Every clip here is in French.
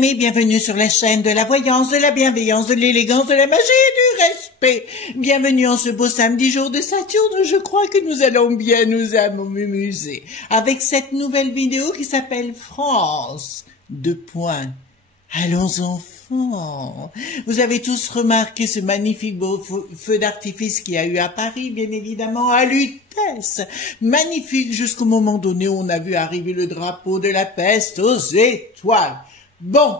bien-aimés, bienvenue sur la chaîne de la voyance, de la bienveillance, de l'élégance, de la magie et du respect. Bienvenue en ce beau samedi jour de Saturne, je crois que nous allons bien nous amuser avec cette nouvelle vidéo qui s'appelle France. Allons enfants. Vous avez tous remarqué ce magnifique beau feu d'artifice qu'il y a eu à Paris, bien évidemment, à Lutèce. Magnifique jusqu'au moment donné où on a vu arriver le drapeau de la peste aux étoiles. Bon,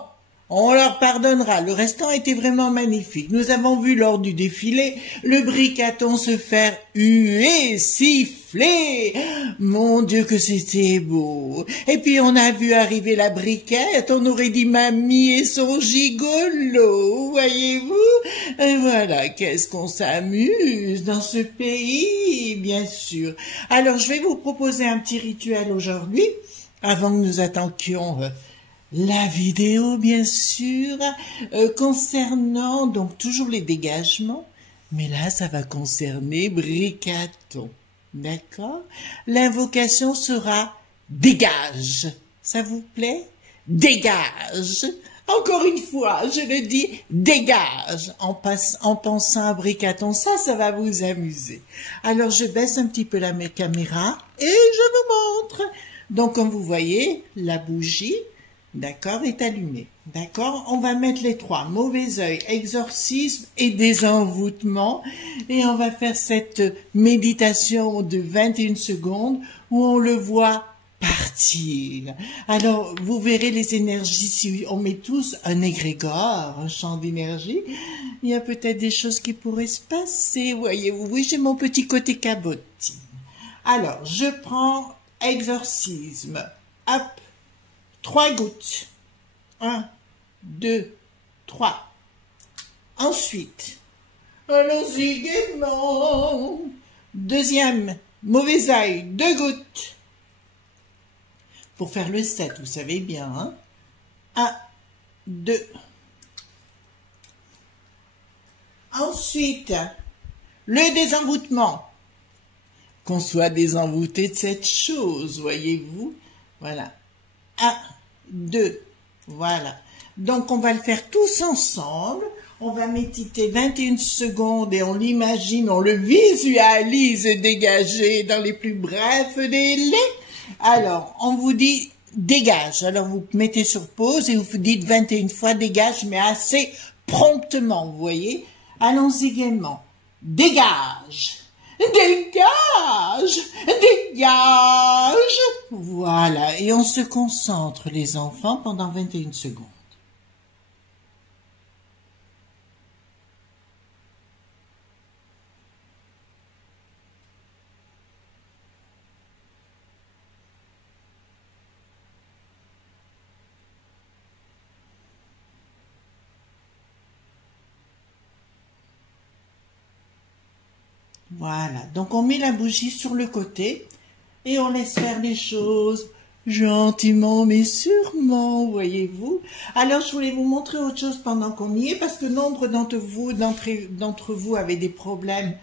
on leur pardonnera, le restant était vraiment magnifique. Nous avons vu lors du défilé le bricaton se faire huer, siffler. Mon Dieu que c'était beau. Et puis on a vu arriver la briquette, on aurait dit mamie et son gigolo, voyez-vous. Et voilà, qu'est-ce qu'on s'amuse dans ce pays, bien sûr. Alors je vais vous proposer un petit rituel aujourd'hui, avant que nous attendions la vidéo, bien sûr, concernant donc toujours les dégagements, mais là, ça va concerner bricaton, d'accord? L'invocation sera « dégage ». Ça vous plaît? Dégage. Encore une fois, je le dis, dégage, en pensant à bricaton. Ça va vous amuser. Alors, je baisse un petit peu la caméra et je vous montre. Donc, comme vous voyez, la bougie, d'accord, est allumé. D'accord, on va mettre les trois, mauvais œil, exorcisme et désenvoûtement. Et on va faire cette méditation de 21 secondes où on le voit partir. Alors, vous verrez les énergies, si on met tous un égrégore, un champ d'énergie, il y a peut-être des choses qui pourraient se passer, voyez-vous. Oui, j'ai mon petit côté cabotine. Alors, je prends exorcisme. Hop. 3 gouttes. 1, 2, 3. Ensuite, allons-y gaiement. Deuxième, mauvais œil, 2 gouttes. Pour faire le 7, vous savez bien, hein. 1, 2. Ensuite, le désenvoûtement. Qu'on soit désenvoûté de cette chose, voyez-vous. Voilà. 1, 2, voilà. Donc, on va le faire tous ensemble. On va méditer 21 secondes et on l'imagine, on le visualise dégager dans les plus brefs délais. Alors, on vous dit dégage. Alors, vous mettez sur pause et vous dites 21 fois dégage, mais assez promptement, vous voyez. Allons-y gaiement. Dégage. Dégage, dégage. Voilà, et on se concentre, les enfants, pendant 21 secondes. Voilà, donc on met la bougie sur le côté et on laisse faire les choses gentiment mais sûrement, voyez-vous. Alors je voulais vous montrer autre chose pendant qu'on y est parce que nombre d'entre vous avaient des problèmes,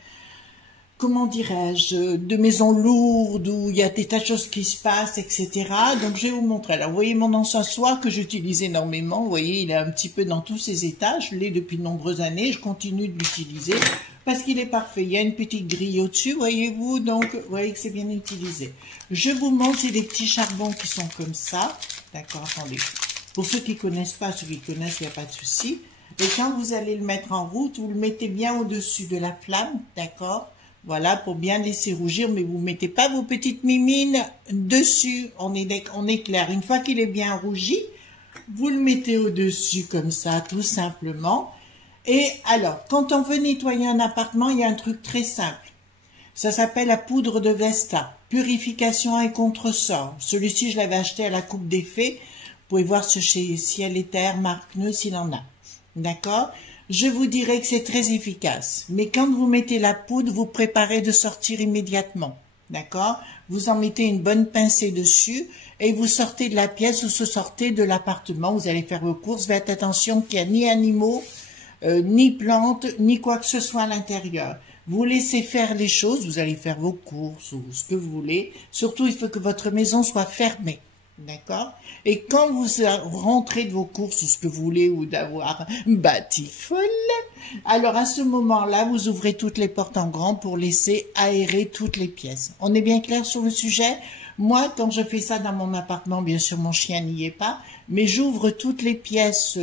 comment dirais-je, de maisons lourdes où il y a des tas de choses qui se passent, etc. Donc je vais vous montrer. Alors vous voyez mon encensoir que j'utilise énormément, vous voyez il est un petit peu dans tous ses états, je l'ai depuis de nombreuses années, je continue de l'utiliser. Parce qu'il est parfait. Il y a une petite grille au-dessus, voyez-vous, donc vous voyez que c'est bien utilisé. Je vous montre, c'est des petits charbons qui sont comme ça. D'accord, attendez. Pour ceux qui ne connaissent pas, ceux qui connaissent, il n'y a pas de souci. Et quand vous allez le mettre en route, vous le mettez bien au-dessus de la flamme, d'accord? Voilà, pour bien laisser rougir, mais vous ne mettez pas vos petites mimines dessus. On est clair. Une fois qu'il est bien rougi, vous le mettez au-dessus comme ça, tout simplement. Et alors, quand on veut nettoyer un appartement, il y a un truc très simple. Ça s'appelle la poudre de Vesta. Purification et contresort. Celui-ci, je l'avais acheté à la Coupe des Fées. Vous pouvez voir ce chez Ciel et Terre, Marc Neu, s'il en a. D'accord? Je vous dirais que c'est très efficace. Mais quand vous mettez la poudre, vous préparez de sortir immédiatement. D'accord? Vous en mettez une bonne pincée dessus et vous sortez de la pièce ou sortez de l'appartement. Vous allez faire vos courses. Faites attention qu'il n'y a ni animaux, ni plantes, ni quoi que ce soit à l'intérieur. Vous laissez faire les choses, vous allez faire vos courses ou ce que vous voulez. Surtout, il faut que votre maison soit fermée. D'accord? Et quand vous rentrez de vos courses, ou ce que vous voulez, ou d'avoir batifolé, alors à ce moment-là, vous ouvrez toutes les portes en grand pour laisser aérer toutes les pièces. On est bien clair sur le sujet? Moi, quand je fais ça dans mon appartement, bien sûr, mon chien n'y est pas, mais j'ouvre toutes les pièces,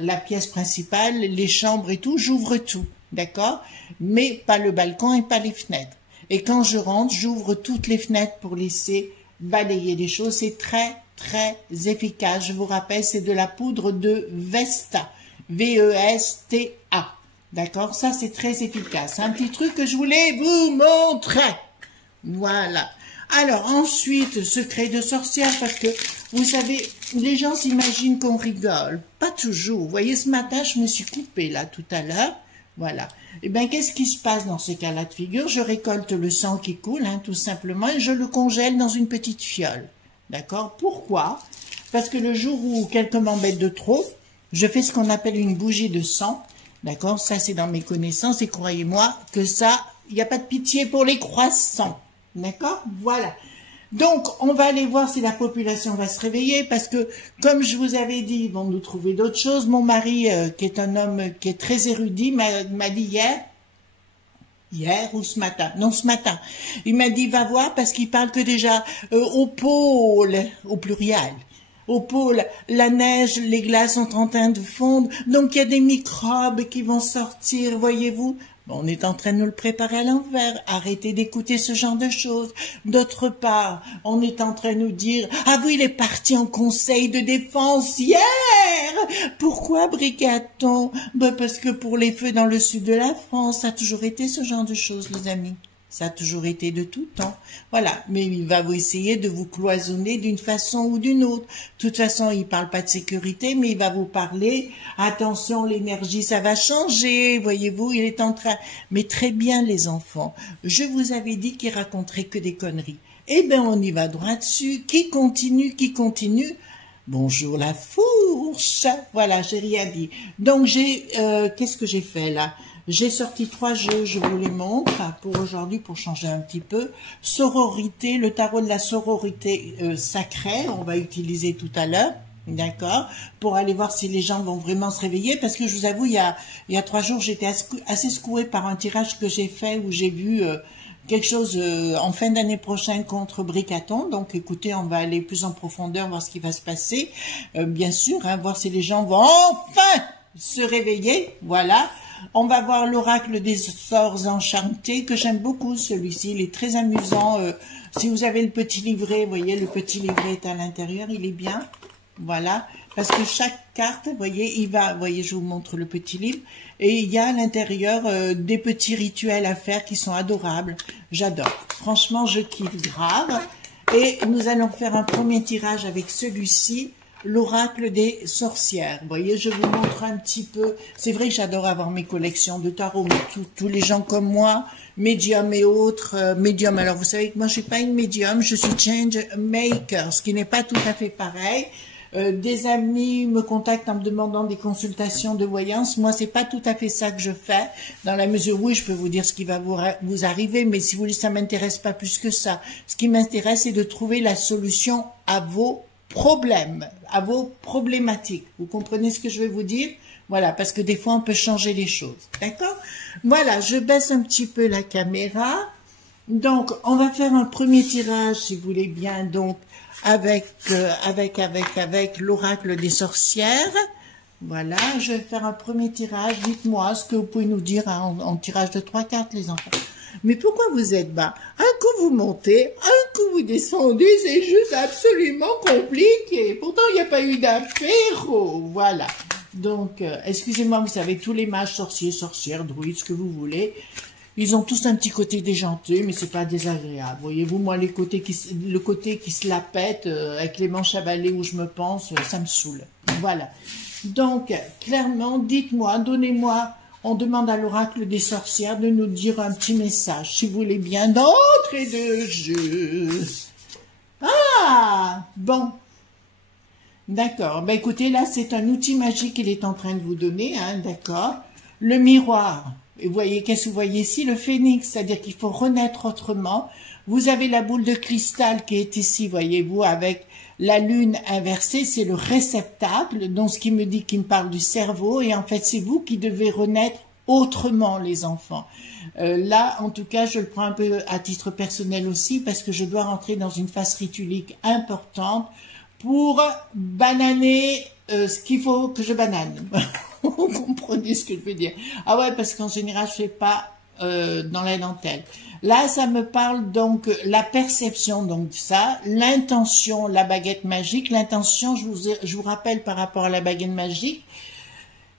la pièce principale, les chambres et tout, j'ouvre tout, d'accord? Mais pas le balcon et pas les fenêtres. Et quand je rentre, j'ouvre toutes les fenêtres pour laisser balayer des choses. C'est très, très efficace. Je vous rappelle, c'est de la poudre de Vesta. V-E-S-T-A. D'accord? Ça, c'est très efficace. Un petit truc que je voulais vous montrer. Voilà. Alors, ensuite, secret de sorcière, parce que, vous savez, les gens s'imaginent qu'on rigole. Pas toujours. Vous voyez, ce matin, je me suis coupée, là, tout à l'heure. Voilà. Eh bien, qu'est-ce qui se passe dans ce cas-là de figure? Je récolte le sang qui coule, hein, tout simplement, et je le congèle dans une petite fiole. D'accord? Pourquoi? Parce que le jour où quelqu'un m'embête de trop, je fais ce qu'on appelle une bougie de sang. D'accord? Ça, c'est dans mes connaissances, et croyez-moi que ça, il n'y a pas de pitié pour les croissants. D'accord? Voilà. Donc, on va aller voir si la population va se réveiller, parce que, comme je vous avais dit, ils vont nous trouver d'autres choses. Mon mari, qui est un homme qui est très érudit, m'a dit hier ou ce matin, non ce matin, il m'a dit va voir parce qu'il parle que déjà au pôle, au pluriel, au pôle, la neige, les glaces sont en train de fondre, donc il y a des microbes qui vont sortir, voyez-vous. On est en train de nous le préparer à l'envers. Arrêtez d'écouter ce genre de choses. D'autre part, on est en train de nous dire « Ah oui, il est parti en conseil de défense hier !» Pourquoi briquet-on? Parce que pour les feux dans le sud de la France, ça a toujours été ce genre de choses, les amis. Ça a toujours été de tout temps. Voilà. Mais il va vous essayer de vous cloisonner d'une façon ou d'une autre. De toute façon, il parle pas de sécurité, mais il va vous parler. Attention, l'énergie, ça va changer. Voyez-vous, il est en train. Mais très bien, les enfants. Je vous avais dit qu'il raconterait que des conneries. Eh bien, on y va droit dessus. Qui continue, qui continue? Bonjour la fourche. Voilà, j'ai rien dit. Donc, qu'est-ce que j'ai fait là? J'ai sorti 3 jeux, je vous les montre pour aujourd'hui, pour changer un petit peu. Sororité, le tarot de la sororité sacrée, on va utiliser tout à l'heure, d'accord, pour aller voir si les gens vont vraiment se réveiller, parce que je vous avoue, il y a 3 jours, j'étais assez secouée par un tirage que j'ai fait, où j'ai vu quelque chose en fin d'année prochaine contre Bricaton. Donc écoutez, on va aller plus en profondeur, voir ce qui va se passer, bien sûr, hein, voir si les gens vont enfin se réveiller, voilà. On va voir l'oracle des sorts enchantés, que j'aime beaucoup celui-ci, il est très amusant. Si vous avez le petit livret, vous voyez, le petit livret est à l'intérieur, il est bien. Voilà, parce que chaque carte, vous voyez, vous voyez, je vous montre le petit livre, et il y a à l'intérieur des petits rituels à faire qui sont adorables. J'adore. Franchement, je kiffe grave. Et nous allons faire un premier tirage avec celui-ci, l'oracle des sorcières. Vous voyez, je vous montre un petit peu. C'est vrai que j'adore avoir mes collections de tarot, mais tous les gens comme moi, médium et autres, médium. Alors, vous savez que moi, je suis pas une médium, je suis change maker, ce qui n'est pas tout à fait pareil. Des amis me contactent en me demandant des consultations de voyance. Moi, c'est pas tout à fait ça que je fais, dans la mesure où je peux vous dire ce qui va vous arriver, mais si vous voulez, ça m'intéresse pas plus que ça. Ce qui m'intéresse, c'est de trouver la solution à vos problèmes, à vos problématiques. Vous comprenez ce que je vais vous dire? Voilà, parce que des fois, on peut changer les choses. D'accord? Voilà, je baisse un petit peu la caméra. Donc, on va faire un premier tirage, si vous voulez bien, donc, avec l'oracle des sorcières. Voilà, je vais faire un premier tirage. Dites-moi ce que vous pouvez nous dire en tirage de 3 cartes, les enfants. Mais pourquoi vous êtes bas? Un coup vous montez, un coup vous descendez, c'est juste absolument compliqué. Pourtant, il n'y a pas eu d'apéro. Voilà. Donc, excusez-moi, vous savez, tous les mages, sorciers, sorcières, druides, ce que vous voulez, ils ont tous un petit côté déjanté, mais c'est pas désagréable. Voyez-vous, moi, le côté qui se la pète, avec les manches à balai où je me pense, ça me saoule. Voilà. Donc, clairement, dites-moi, donnez-moi. On demande à l'oracle des sorcières de nous dire un petit message, si vous voulez bien, d'entrée de jeu. Ah, bon. D'accord. Ben écoutez, là, c'est un outil magique qu'il est en train de vous donner, hein, d'accord. Le miroir. Et vous voyez, qu'est-ce que vous voyez ici? Le phénix, c'est-à-dire qu'il faut renaître autrement. Vous avez la boule de cristal qui est ici, voyez-vous, avec la lune inversée, c'est le réceptacle, donc ce qui me dit, qui me parle du cerveau, et en fait, c'est vous qui devez renaître autrement, les enfants. Là, en tout cas, je le prends un peu à titre personnel aussi, parce que je dois rentrer dans une phase ritulique importante pour bananer ce qu'il faut que je banane. Vous comprenez ce que je veux dire? Ah ouais, parce qu'en général, je fais pas dans la dentelle. Là, ça me parle donc la perception, donc ça, l'intention, la baguette magique. L'intention, je vous rappelle par rapport à la baguette magique,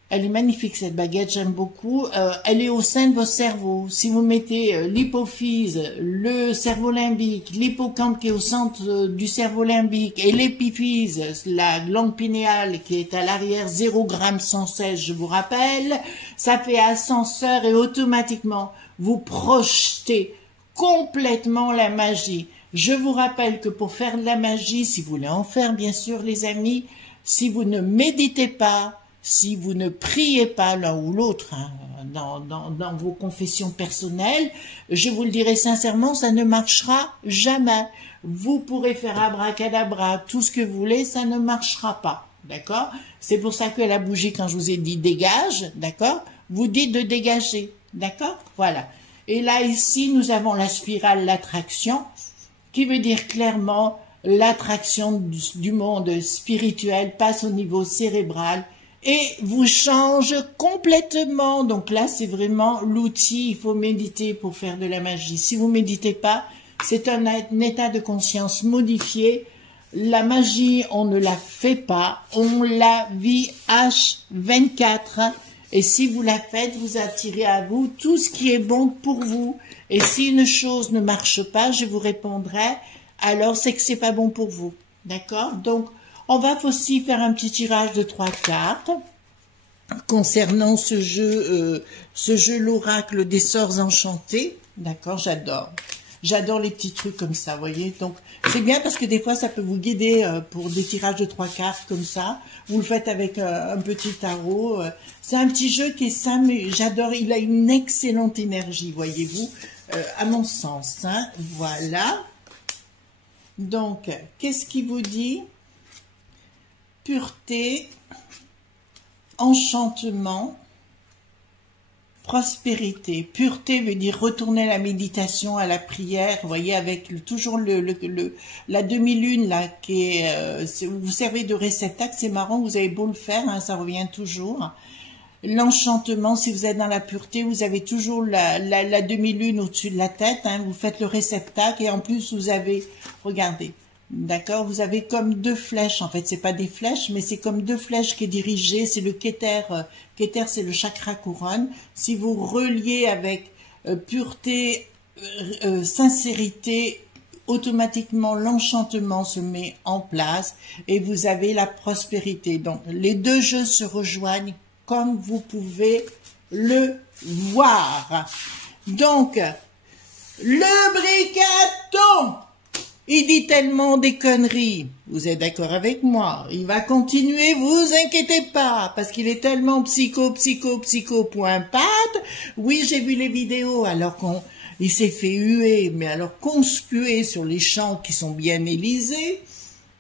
elle est magnifique cette baguette, j'aime beaucoup. Elle est au sein de vos cerveaux. Si vous mettez l'hypophyse, le cerveau limbique, l'hippocampe qui est au centre du cerveau limbique et l'épiphyse, la glande pinéale qui est à l'arrière, 0 g 116, je vous rappelle, ça fait ascenseur et automatiquement vous projetez complètement la magie. Je vous rappelle que pour faire de la magie, si vous voulez en faire bien sûr les amis, si vous ne méditez pas, si vous ne priez pas l'un ou l'autre hein, dans vos confessions personnelles, je vous le dirai sincèrement, ça ne marchera jamais. Vous pourrez faire abracadabra, tout ce que vous voulez, ça ne marchera pas. D'accord? C'est pour ça que la bougie, quand je vous ai dit dégage, d'accord? Vous dites de dégager. D'accord? Voilà. Et là, ici, nous avons la spirale, l'attraction, qui veut dire clairement l'attraction du monde spirituel passe au niveau cérébral et vous change complètement. Donc là, c'est vraiment l'outil, il faut méditer pour faire de la magie. Si vous méditez pas, c'est un état de conscience modifié. La magie, on ne la fait pas, on la vit H24. Et si vous la faites, vous attirez à vous tout ce qui est bon pour vous. Et si une chose ne marche pas, je vous répondrai, alors c'est que c'est pas bon pour vous. D'accord? Donc, on va aussi faire un petit tirage de 3 cartes concernant ce jeu l'oracle des sorts enchantés. D'accord? J'adore. J'adore les petits trucs comme ça, vous voyez. Donc, c'est bien parce que des fois, ça peut vous guider pour des tirages de 3 cartes comme ça. Vous le faites avec un petit tarot. C'est un petit jeu qui est simple, mais j'adore. Il a une excellente énergie, voyez-vous, à mon sens. Hein. Voilà. Donc, qu'est-ce qui vous dit? Pureté, enchantement, prospérité. Pureté veut dire retourner à la méditation, à la prière, vous voyez, avec toujours la demi-lune, là, qui est, vous servez de réceptacle, c'est marrant, vous avez beau le faire, hein, ça revient toujours. L'enchantement, si vous êtes dans la pureté, vous avez toujours la demi-lune au-dessus de la tête, hein, vous faites le réceptacle, et en plus, vous avez, regardez, d'accord, vous avez comme 2 flèches, en fait, c'est pas des flèches, mais c'est comme 2 flèches qui est dirigée, c'est le Keter, Keter c'est le chakra couronne. Si vous reliez avec pureté, sincérité, automatiquement l'enchantement se met en place et vous avez la prospérité. Donc, les 2 jeux se rejoignent comme vous pouvez le voir. Donc, le bricaton, il dit tellement des conneries. Vous êtes d'accord avec moi? Il va continuer, vous inquiétez pas, parce qu'il est tellement psycho, point patte. Oui, j'ai vu les vidéos, alors il s'est fait huer, mais alors conspuer sur les champs qui sont bien élisés.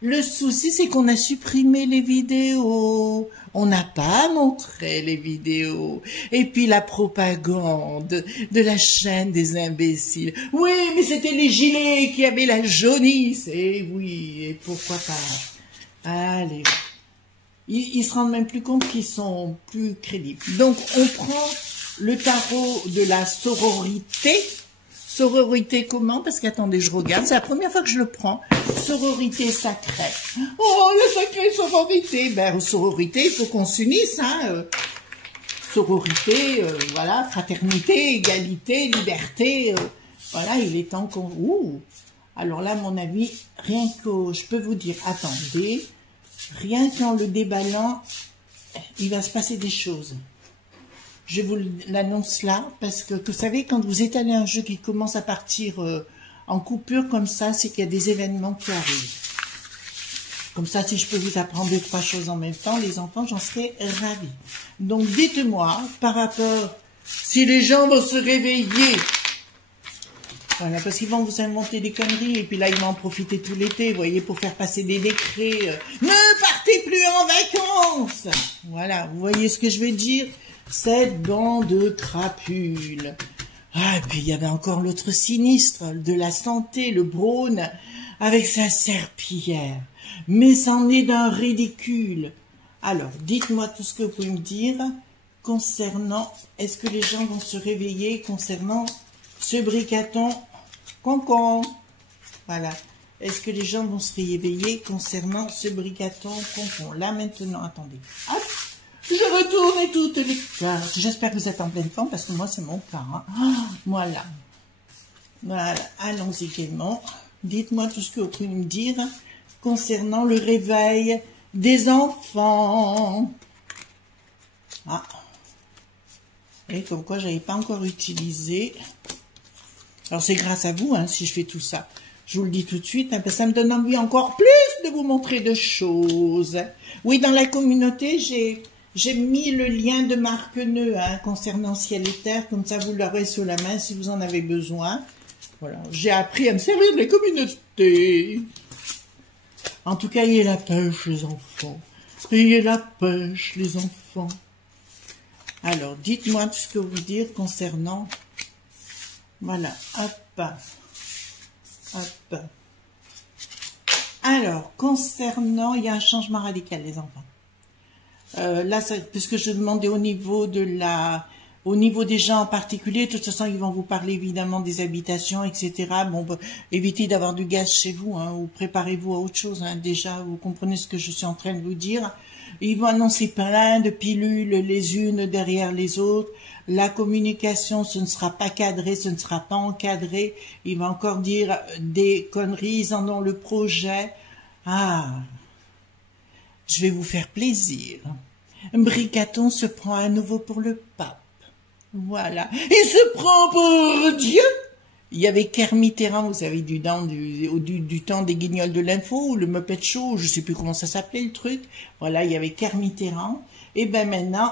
Le souci, c'est qu'on a supprimé les vidéos. On n'a pas montré les vidéos. Et puis la propagande de la chaîne des imbéciles. Oui, mais c'était les gilets qui avaient la jaunisse. Et oui, et pourquoi pas? Allez. Ils se rendent même plus compte qu'ils sont plus crédibles. Donc, on prend le tarot de la sororité. Sororité comment? Parce qu'attendez, je regarde. C'est la première fois que je le prends. Sororité sacrée. Oh, la sacrée sororité. Ben, sororité, il faut qu'on s'unisse, hein. Sororité, voilà, fraternité, égalité, liberté. Voilà, il est temps qu'on... Ouh. Alors là, à mon avis, rien que... Je peux vous dire, attendez, rien qu'en le déballant, il va se passer des choses. Je vous l'annonce là, parce que vous savez, quand vous étalez un jeu qui commence à partir en coupure comme ça, c'est qu'il y a des événements qui arrivent. Comme ça, si je peux vous apprendre 2-3 choses en même temps, les enfants, j'en serais ravie. Donc, dites-moi, par rapport si les gens vont se réveiller. Voilà, parce qu'ils vont vous inventer des conneries, et puis là, ils vont en profiter tout l'été, vous voyez, pour faire passer des décrets. Ne partez plus en vacances! Voilà, vous voyez ce que je veux dire? Cette bande de crapules. Ah, et puis il y avait encore l'autre sinistre, de la santé, le Braun, avec sa serpillière. Mais c'en est d'un ridicule. Alors, dites-moi tout ce que vous pouvez me dire concernant, est-ce que les gens vont se réveiller concernant ce bricaton concon. Voilà. Est-ce que les gens vont se réveiller concernant ce bricaton concon? Là, maintenant, attendez. Hop, je retourne toutes les cartes. J'espère que vous êtes en pleine forme, parce que moi, c'est mon cas. Hein. Voilà. Voilà. Allons-y gaiement. Dites-moi tout ce que vous pouvez me dire concernant le réveil des enfants. Ah. Et comme quoi, j'avais pas encore utilisé. Alors, c'est grâce à vous, hein, si je fais tout ça. Je vous le dis tout de suite, hein, parce que ça me donne envie encore plus de vous montrer de choses. Oui, dans la communauté, j'ai mis le lien de Marc Neu, hein, concernant Ciel et Terre, comme ça vous l'aurez sous la main si vous en avez besoin. Voilà, j'ai appris à me servir de la communauté. En tout cas, ayez la pêche, les enfants. Ayez la pêche, les enfants. Alors, dites-moi tout ce que vous dire concernant... Voilà, hop, hop. Alors, concernant, il y a un changement radical, les enfants. Là, puisque je demandais au niveau des gens en particulier, de toute façon, ils vont vous parler évidemment des habitations, etc. Bon, évitez d'avoir du gaz chez vous, hein, ou préparez-vous à autre chose. Hein. Déjà, vous comprenez ce que je suis en train de vous dire. Ils vont annoncer plein de pilules les unes derrière les autres. La communication, ce ne sera pas cadré, ce ne sera pas encadré. Il va encore dire des conneries, ils en ont le projet. Ah, je vais vous faire plaisir. Bricaton se prend à nouveau pour le pape. Voilà. Il se prend pour Dieu. Il y avait Kermit Mitterrand, vous savez, du temps des Guignols de l'info, le Muppet Show, je ne sais plus comment ça s'appelait le truc. Voilà, il y avait Kermit Mitterrand. Et ben maintenant,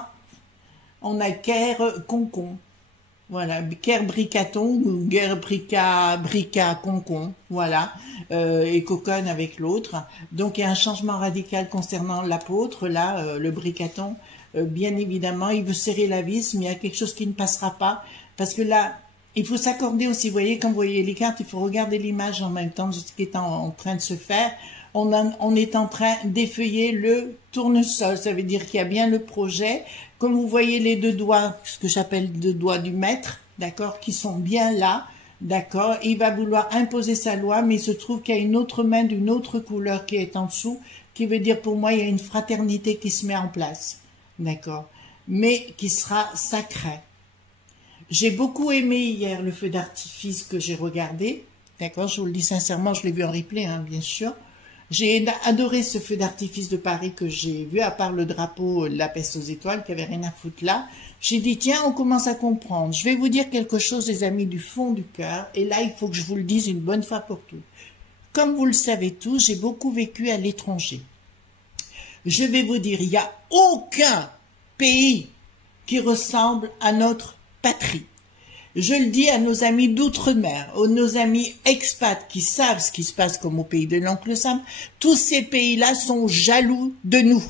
on a Ker Concon. Voilà, Ker Bricaton ou Ker Brica Concon. Voilà, et Coconne avec l'autre. Donc il y a un changement radical concernant l'apôtre, là, le Bricaton. Bien évidemment, il veut serrer la vis, mais il y a quelque chose qui ne passera pas. Parce que là, il faut s'accorder aussi, vous voyez, quand vous voyez les cartes, il faut regarder l'image en même temps de ce qui est en train de se faire. On est en train d'effeuiller le tournesol, ça veut dire qu'il y a bien le projet. Comme vous voyez les deux doigts, ce que j'appelle deux doigts du maître, d'accord, qui sont bien là, d'accord. Il va vouloir imposer sa loi, mais il se trouve qu'il y a une autre main d'une autre couleur qui est en dessous, qui veut dire pour moi, il y a une fraternité qui se met en place, d'accord, mais qui sera sacrée. J'ai beaucoup aimé hier le feu d'artifice que j'ai regardé, d'accord, je vous le dis sincèrement, je l'ai vu en replay, hein, bien sûr. J'ai adoré ce feu d'artifice de Paris que j'ai vu, à part le drapeau de la peste aux étoiles, qui avait rien à foutre là. J'ai dit, tiens, on commence à comprendre. Je vais vous dire quelque chose, les amis, du fond du cœur, et là, il faut que je vous le dise une bonne fois pour toutes. Comme vous le savez tous, j'ai beaucoup vécu à l'étranger. Je vais vous dire, il n'y a aucun pays qui ressemble à notre patrie. Je le dis à nos amis d'outre-mer, à nos amis expats qui savent ce qui se passe comme au pays de l'oncle Sam. Tous ces pays-là sont jaloux de nous.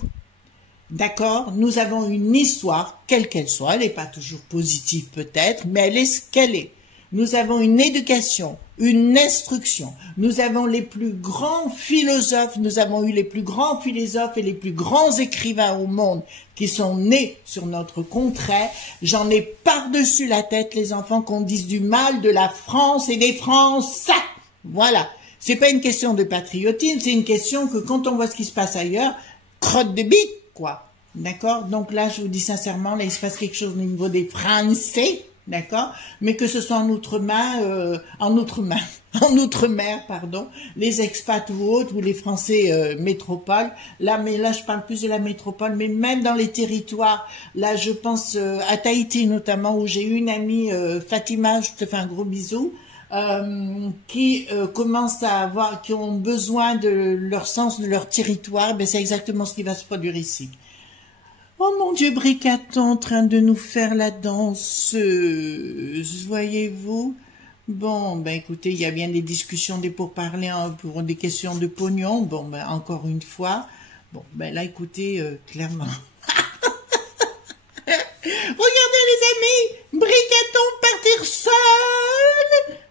D'accord? Nous avons une histoire, quelle qu'elle soit. Elle n'est pas toujours positive peut-être, mais elle est ce qu'elle est. Nous avons une éducation, une instruction. Nous avons les plus grands philosophes, nous avons eu les plus grands philosophes et les plus grands écrivains au monde qui sont nés sur notre contrée. J'en ai par-dessus la tête, les enfants, qu'on dise du mal de la France et des Français. Voilà. C'est pas une question de patriotisme, c'est une question que quand on voit ce qui se passe ailleurs, crotte de bite, quoi. D'accord? Donc là, je vous dis sincèrement, là, il se passe quelque chose au niveau des Français. D'accord, mais que ce soit en outre-mer, pardon, les expats ou autres, ou les Français métropole, là, mais là, je parle plus de la métropole, mais même dans les territoires, là, je pense à Tahiti notamment, où j'ai une amie, Fatima, je te fais un gros bisou, qui commencent à avoir, qui ont besoin de leur sens, de leur territoire, ben c'est exactement ce qui va se produire ici. Oh mon Dieu, Bricaton en train de nous faire la danseuse, voyez-vous? Bon, ben écoutez, il y a bien des discussions, des pourparlers hein, pour des questions de pognon. Bon, ben encore une fois. Bon, ben là, écoutez, clairement. Regardez les amis, Bricaton partir seul.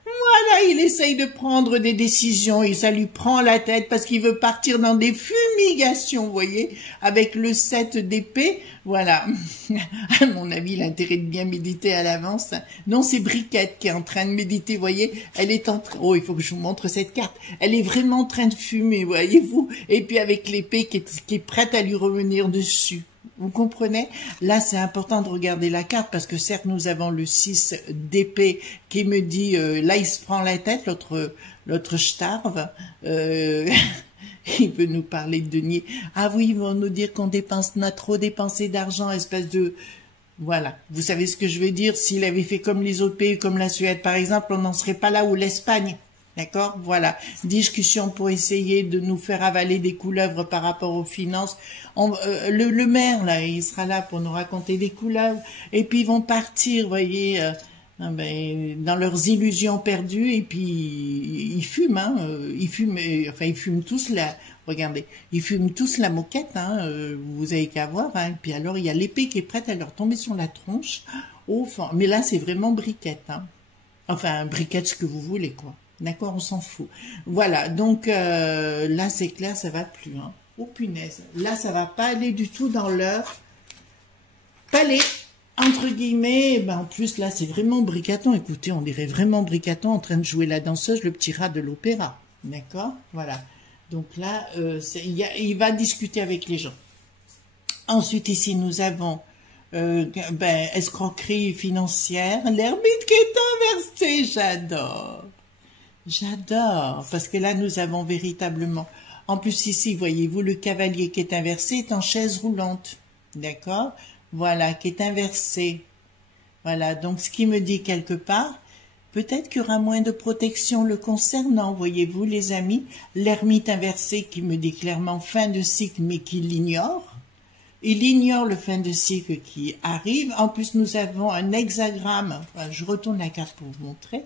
Voilà, il essaye de prendre des décisions et ça lui prend la tête parce qu'il veut partir dans des fumigations, vous voyez, avec le 7 d'épée. Voilà, à mon avis, l'intérêt de bien méditer à l'avance. Non, c'est Briquette qui est en train de méditer, vous voyez, elle est en train... Oh, il faut que je vous montre cette carte. Elle est vraiment en train de fumer, voyez-vous, et puis avec l'épée qui est prête à lui revenir dessus. Vous comprenez? Là, c'est important de regarder la carte parce que certes, nous avons le 6 d'épée qui me dit, là, il se prend la tête, l'autre starve. Il veut nous parler de denier. Ah oui, ils vont nous dire qu'on a trop dépensé d'argent, espèce de... Voilà. Vous savez ce que je veux dire? S'il avait fait comme les autres pays, comme la Suède, par exemple, on n'en serait pas là ou l'Espagne. D'accord? Voilà. Discussion pour essayer de nous faire avaler des couleuvres par rapport aux finances. Le maire, là, il sera là pour nous raconter des couleuvres. Et puis, ils vont partir, voyez, dans leurs illusions perdues. Et puis, ils fument, hein. Ils fument tous regardez, ils fument tous la moquette, hein. Vous avez qu'à voir, hein. Et puis alors, il y a l'épée qui est prête à leur tomber sur la tronche. Mais là, c'est vraiment Briquette, hein. Enfin, Briquette, ce que vous voulez, quoi. D'accord, on s'en fout. Voilà, donc là, c'est clair, ça va plus. Hein. Oh punaise, là, ça va pas aller du tout dans leur palais, entre guillemets. Ben, en plus, là, c'est vraiment Bricaton. Écoutez, on dirait vraiment Bricaton en train de jouer la danseuse, le petit rat de l'opéra. D'accord, voilà. Donc là, il va discuter avec les gens. Ensuite, ici, nous avons... escroquerie financière, l'ermite qui est inversé, j'adore. J'adore, parce que là, nous avons véritablement... En plus, ici, voyez-vous, le cavalier qui est inversé est en chaise roulante. D'accord? Voilà, qui est inversé. Voilà, donc ce qui me dit quelque part, peut-être qu'il y aura moins de protection le concernant, voyez-vous, les amis. L'ermite inversé qui me dit clairement fin de cycle, mais qui l'ignore. Il ignore le fin de cycle qui arrive. En plus, nous avons un hexagramme. Enfin, je retourne la carte pour vous montrer.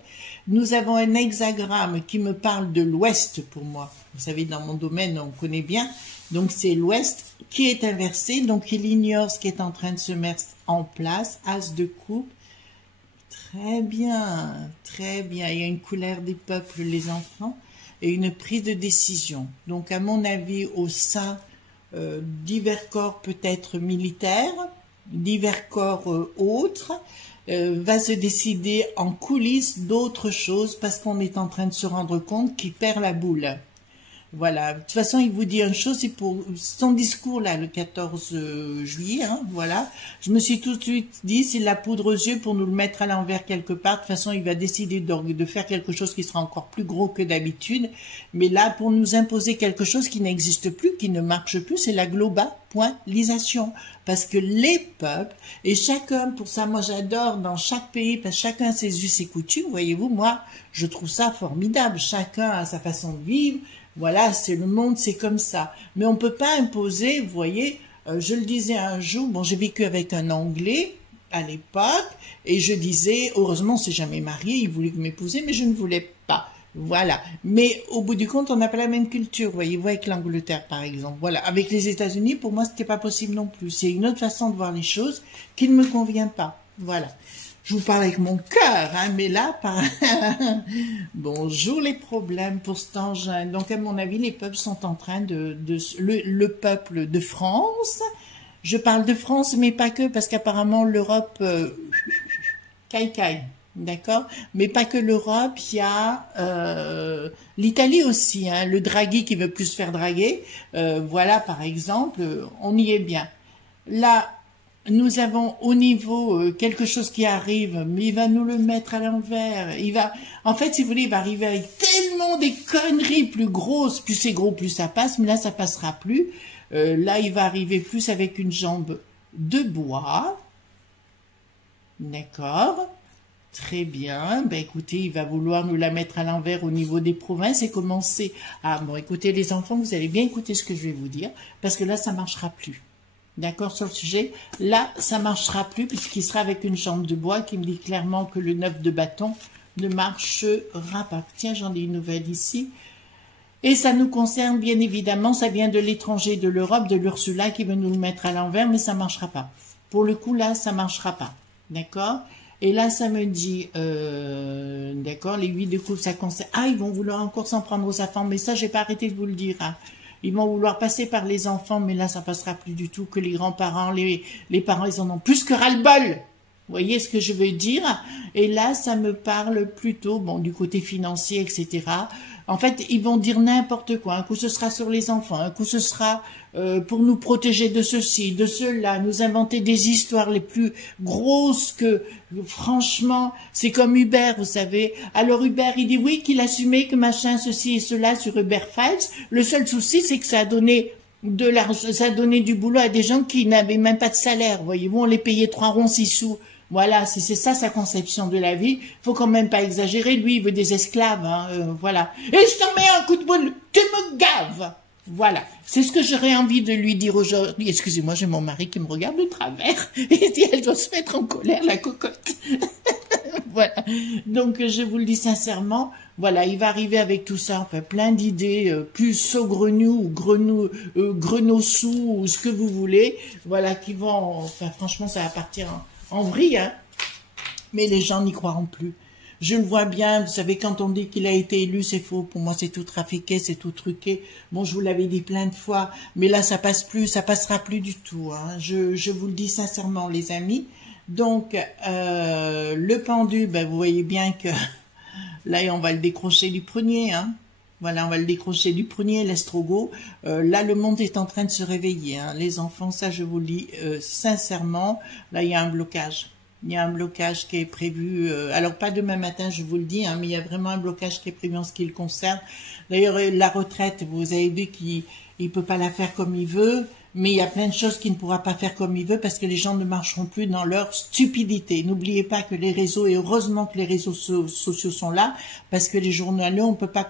Nous avons un hexagramme qui me parle de l'ouest pour moi. Vous savez, dans mon domaine, on connaît bien. Donc, c'est l'ouest qui est inversé. Donc, il ignore ce qui est en train de se mettre en place. As de coupe. Très bien, très bien. Il y a une couleur des peuples, les enfants, et une prise de décision. Donc, à mon avis, au sein... divers corps peut-être militaires, divers corps autres, va se décider en coulisses d'autres choses parce qu'on est en train de se rendre compte qu'il perd la boule. Voilà. De toute façon, il vous dit une chose, c'est pour son discours là, le 14 juillet, hein, voilà. Je me suis tout de suite dit, c'est la poudre aux yeux pour nous le mettre à l'envers quelque part. De toute façon, il va décider de faire quelque chose qui sera encore plus gros que d'habitude. Mais là, pour nous imposer quelque chose qui n'existe plus, qui ne marche plus, c'est la globalisation. Parce que les peuples, et chacun, pour ça, moi j'adore dans chaque pays, parce que chacun a ses us et coutumes, voyez-vous, moi, je trouve ça formidable. Chacun a sa façon de vivre. Voilà, c'est le monde, c'est comme ça. Mais on ne peut pas imposer, vous voyez, je le disais un jour, bon, j'ai vécu avec un Anglais à l'époque, et je disais, heureusement, on ne s'est jamais marié, il voulait m'épouser, mais je ne voulais pas. Voilà. Mais au bout du compte, on n'a pas la même culture, voyez-vous, avec l'Angleterre, par exemple. Voilà. Avec les États-Unis, pour moi, ce n'était pas possible non plus. C'est une autre façon de voir les choses qui ne me convient pas. Voilà. Je vous parle avec mon cœur, hein, mais là, bonjour les problèmes pour cet engin. Donc, à mon avis, les peuples sont en train le peuple de France, je parle de France, mais pas que, parce qu'apparemment, l'Europe, caille, d'accord? Mais pas que l'Europe, il y a l'Italie aussi, hein, le Draghi qui veut plus se faire draguer. Voilà, par exemple, on y est bien. Là, nous avons au niveau quelque chose qui arrive, mais il va nous le mettre à l'envers. En fait, si vous voulez, il va arriver avec tellement des conneries plus grosses. Plus c'est gros, plus ça passe. Mais là, ça passera plus. Là, il va arriver plus avec une jambe de bois. D'accord. Très bien. Ben, écoutez, il va vouloir nous la mettre à l'envers au niveau des provinces et commencer à... Bon, écoutez, les enfants, vous allez bien écouter ce que je vais vous dire, parce que là, ça marchera plus. d'accord, sur le sujet. Là, ça marchera plus puisqu'il sera avec une jambe de bois qui me dit clairement que le 9 de bâton ne marchera pas. Tiens, j'en ai une nouvelle ici. Et ça nous concerne bien évidemment, ça vient de l'étranger, de l'Europe, de l'Ursula qui veut nous le mettre à l'envers, mais ça marchera pas. Pour le coup, là, ça marchera pas. D'accord? Et là, ça me dit, d'accord, les 8 de coupe, ça concerne... Ah, ils vont vouloir encore s'en prendre aux enfants, mais ça, j'ai pas arrêté de vous le dire. Hein. Ils vont vouloir passer par les enfants, mais là, ça passera plus du tout que les grands-parents, les parents, ils en ont plus que ras-le-bol. Vous voyez ce que je veux dire? Et là, ça me parle plutôt, bon, du côté financier, etc. En fait, ils vont dire n'importe quoi. Un coup, ce sera sur les enfants. Un coup, ce sera pour nous protéger de ceci, de cela. Nous inventer des histoires les plus grosses que, franchement, c'est comme Hubert, vous savez. Alors, Hubert, il dit oui, qu'il assumait que machin, ceci et cela sur Hubert Files. Le seul souci, c'est que ça a donné de l'argent, ça a donné du boulot à des gens qui n'avaient même pas de salaire. Voyez-vous, on les payait 3 ronds 6 sous. Voilà, si c'est ça sa conception de la vie, faut quand même pas exagérer. Lui, il veut des esclaves, hein, voilà. Et je t'en mets un coup de boule, tu me gaves. Voilà, c'est ce que j'aurais envie de lui dire aujourd'hui. Excusez-moi, j'ai mon mari qui me regarde de travers et dit elle doit se mettre en colère, la cocotte. Voilà, donc je vous le dis sincèrement, voilà, il va arriver avec tout ça, enfin plein d'idées, plus saugrenues ou grenosous ou ce que vous voulez, voilà, qui vont, enfin franchement ça va partir en vrille, hein. Mais les gens n'y croiront plus. Je le vois bien, vous savez, quand on dit qu'il a été élu, c'est faux. Pour moi, c'est tout trafiqué, c'est tout truqué. Bon, je vous l'avais dit plein de fois, mais là, ça passe plus, ça passera plus du tout. Hein. Je vous le dis sincèrement, les amis. Donc, le pendu, ben, vous voyez bien que là, on va le décrocher du prunier, hein. Voilà, on va le décrocher du prunier, l'estrogo. Là, le monde est en train de se réveiller. Hein. Les enfants, ça, je vous le dis sincèrement. Là, il y a un blocage. Il y a un blocage qui est prévu. Alors, pas demain matin, je vous le dis, hein, mais il y a vraiment un blocage qui est prévu en ce qui le concerne. D'ailleurs, la retraite, vous avez vu qu'il ne peut pas la faire comme il veut. Mais il y a plein de choses qu'il ne pourra pas faire comme il veut parce que les gens ne marcheront plus dans leur stupidité. N'oubliez pas que les réseaux, et heureusement que les réseaux sociaux sont là, parce que les journaux, on peut pas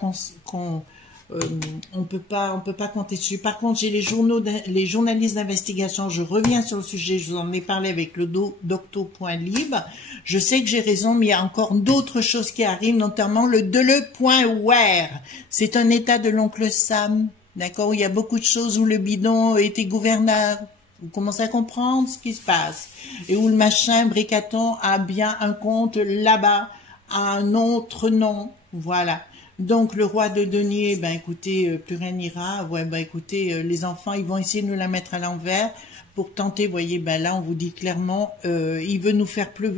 on peut pas compter dessus. Par contre, j'ai les journalistes d'investigation. Je reviens sur le sujet. Je vous en ai parlé avec le docto.libre. Je sais que j'ai raison, mais il y a encore d'autres choses qui arrivent, notamment le dele.ware. C'est un état de l'oncle Sam. D'accord, il y a beaucoup de choses où le bidon était gouverneur. Vous commencez à comprendre ce qui se passe. Et où le machin, Bricaton, a bien un compte là-bas, à un autre nom. Voilà. Donc, le roi de denier, ben écoutez, plus rien n'ira. Ouais, ben écoutez, les enfants, ils vont essayer de nous la mettre à l'envers pour tenter, vous voyez, ben là, on vous dit clairement, il veut nous faire plus,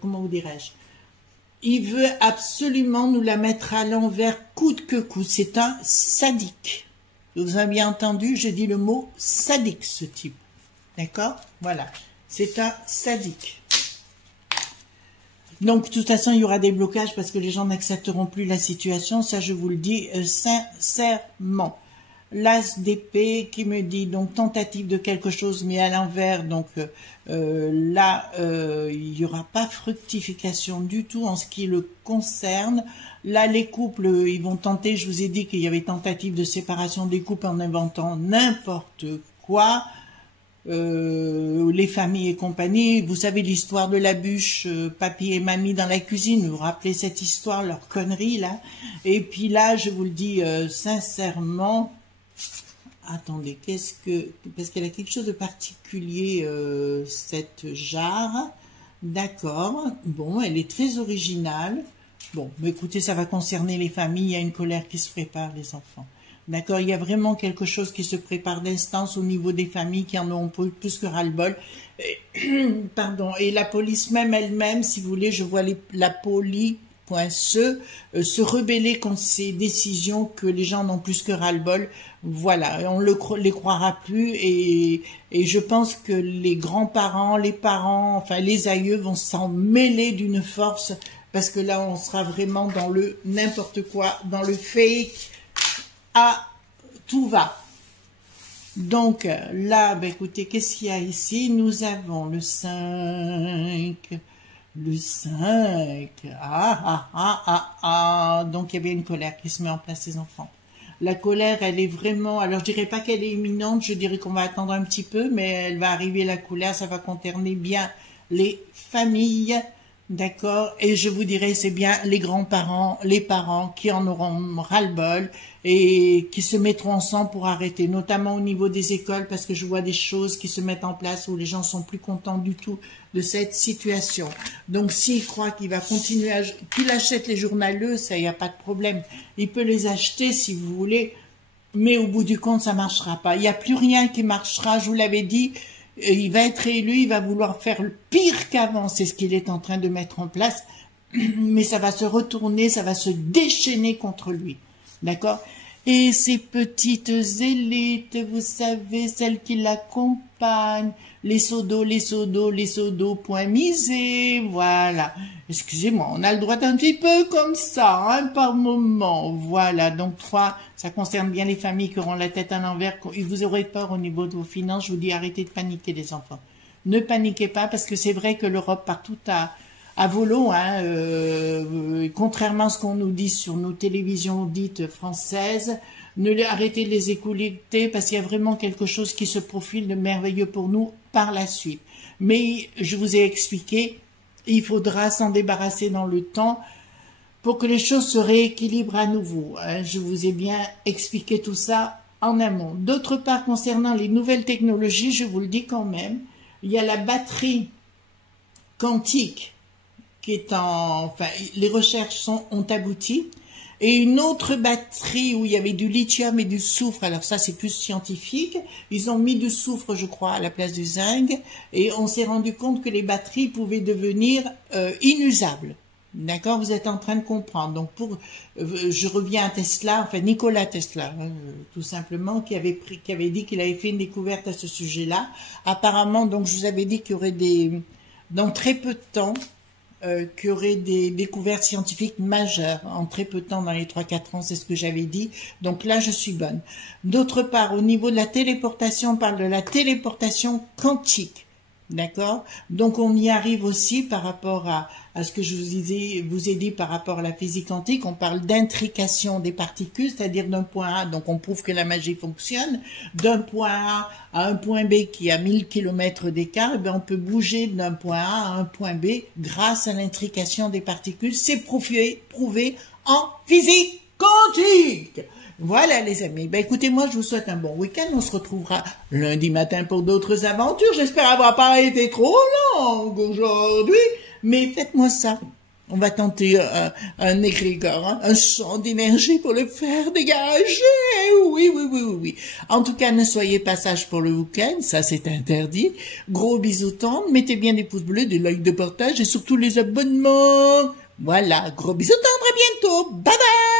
comment vous dirais-je? Il veut absolument nous la mettre à l'envers coûte que coûte. C'est un sadique. Vous avez bien entendu, je dis le mot sadique, ce type. D'accord? Voilà. C'est un sadique. Donc, de toute façon, il y aura des blocages parce que les gens n'accepteront plus la situation. Ça, je vous le dis sincèrement. L'as d'épée qui me dit, donc, tentative de quelque chose, mais à l'envers. Donc, là, il n'y aura pas fructification du tout en ce qui le concerne. Là, les couples, ils vont tenter, je vous ai dit qu'il y avait tentative de séparation des couples en inventant n'importe quoi. Les familles et compagnie, vous savez l'histoire de la bûche, papy et mamie dans la cuisine, vous vous rappelez cette histoire, leur connerie là. Et puis là, je vous le dis sincèrement, attendez, parce qu'elle a quelque chose de particulier, cette jarre, d'accord, bon, elle est très originale. Bon, mais écoutez, ça va concerner les familles, il y a une colère qui se prépare, les enfants. D'accord, il y a vraiment quelque chose qui se prépare d'instance au niveau des familles qui en ont plus que ras-le-bol. Pardon, et la police même elle-même, si vous voulez, je vois la police.se se rebeller contre ces décisions que les gens n'ont plus que ras-le-bol. Voilà, on les croira plus et je pense que les grands-parents, les parents, enfin les aïeux vont s'en mêler d'une force parce que là, on sera vraiment dans le n'importe quoi, dans le fake, à tout va. Donc, là, ben, écoutez, qu'est-ce qu'il y a ici? Nous avons le 5, le 5, donc il y avait une colère qui se met en place, les enfants. La colère, elle est vraiment, alors je dirais pas qu'elle est imminente, je dirais qu'on va attendre un petit peu, mais elle va arriver, la colère, ça va concerner bien les familles, d'accord? Et je vous dirais, c'est bien les grands-parents, les parents qui en auront ras-le-bol et qui se mettront ensemble pour arrêter, notamment au niveau des écoles, parce que je vois des choses qui se mettent en place où les gens sont plus contents du tout de cette situation. Donc, s'il croit qu'il va continuer qu'il achète les journaleux, ça, il n'y a pas de problème. Il peut les acheter si vous voulez, mais au bout du compte, ça marchera pas. Il n'y a plus rien qui marchera, je vous l'avais dit. Il va être élu, il va vouloir faire le pire qu'avant, c'est ce qu'il est en train de mettre en place, mais ça va se retourner, ça va se déchaîner contre lui, d'accord? Et ces petites élites, vous savez, celles qui l'accompagnent, les sodos, point misé, voilà. Excusez-moi, on a le droit d'un petit peu comme ça, hein, par moment, voilà. Donc 3, ça concerne bien les familles qui auront la tête à l'envers, et vous aurez peur au niveau de vos finances, je vous dis arrêtez de paniquer les enfants. Ne paniquez pas, parce que c'est vrai que l'Europe partout à volo, hein, contrairement à ce qu'on nous dit sur nos télévisions dites françaises, arrêtez de les écouter parce qu'il y a vraiment quelque chose qui se profile de merveilleux pour nous par la suite. Mais je vous ai expliqué, il faudra s'en débarrasser dans le temps pour que les choses se rééquilibrent à nouveau, hein. Je vous ai bien expliqué tout ça en amont. D'autre part, concernant les nouvelles technologies, je vous le dis quand même, il y a la batterie quantique qui est enfin, les recherches ont abouti, et une autre batterie où il y avait du lithium et du soufre, alors ça c'est plus scientifique, ils ont mis du soufre je crois à la place du zinc, et on s'est rendu compte que les batteries pouvaient devenir inusables. D'accord, vous êtes en train de comprendre. Donc je reviens à Tesla, enfin Nikola Tesla, tout simplement, qui avait dit qu'il avait fait une découverte à ce sujet-là. Apparemment, donc je vous avais dit qu'il y aurait dans très peu de temps, qu'il y aurait des découvertes scientifiques majeures en très peu de temps, dans les 3-4 ans, c'est ce que j'avais dit. Donc là, je suis bonne. D'autre part, au niveau de la téléportation, on parle de la téléportation quantique. D'accord? Donc on y arrive aussi par rapport à ce que je vous ai dit par rapport à la physique quantique. On parle d'intrication des particules, c'est-à-dire d'un point A, donc on prouve que la magie fonctionne, d'un point A à un point B qui a 1000 km d'écart, eh on peut bouger d'un point A à un point B grâce à l'intrication des particules. C'est prouvé en physique quantique. Voilà les amis, écoutez, moi je vous souhaite un bon week-end, on se retrouvera lundi matin pour d'autres aventures, j'espère avoir pas été trop longue aujourd'hui, mais faites-moi ça, on va tenter un égrégore, hein, un champ d'énergie pour le faire dégager, oui. En tout cas, ne soyez pas sages pour le week-end, ça c'est interdit, gros bisous tendres, mettez bien des pouces bleus, des likes de partage et surtout les abonnements, voilà, gros bisous tendres, à bientôt, bye bye.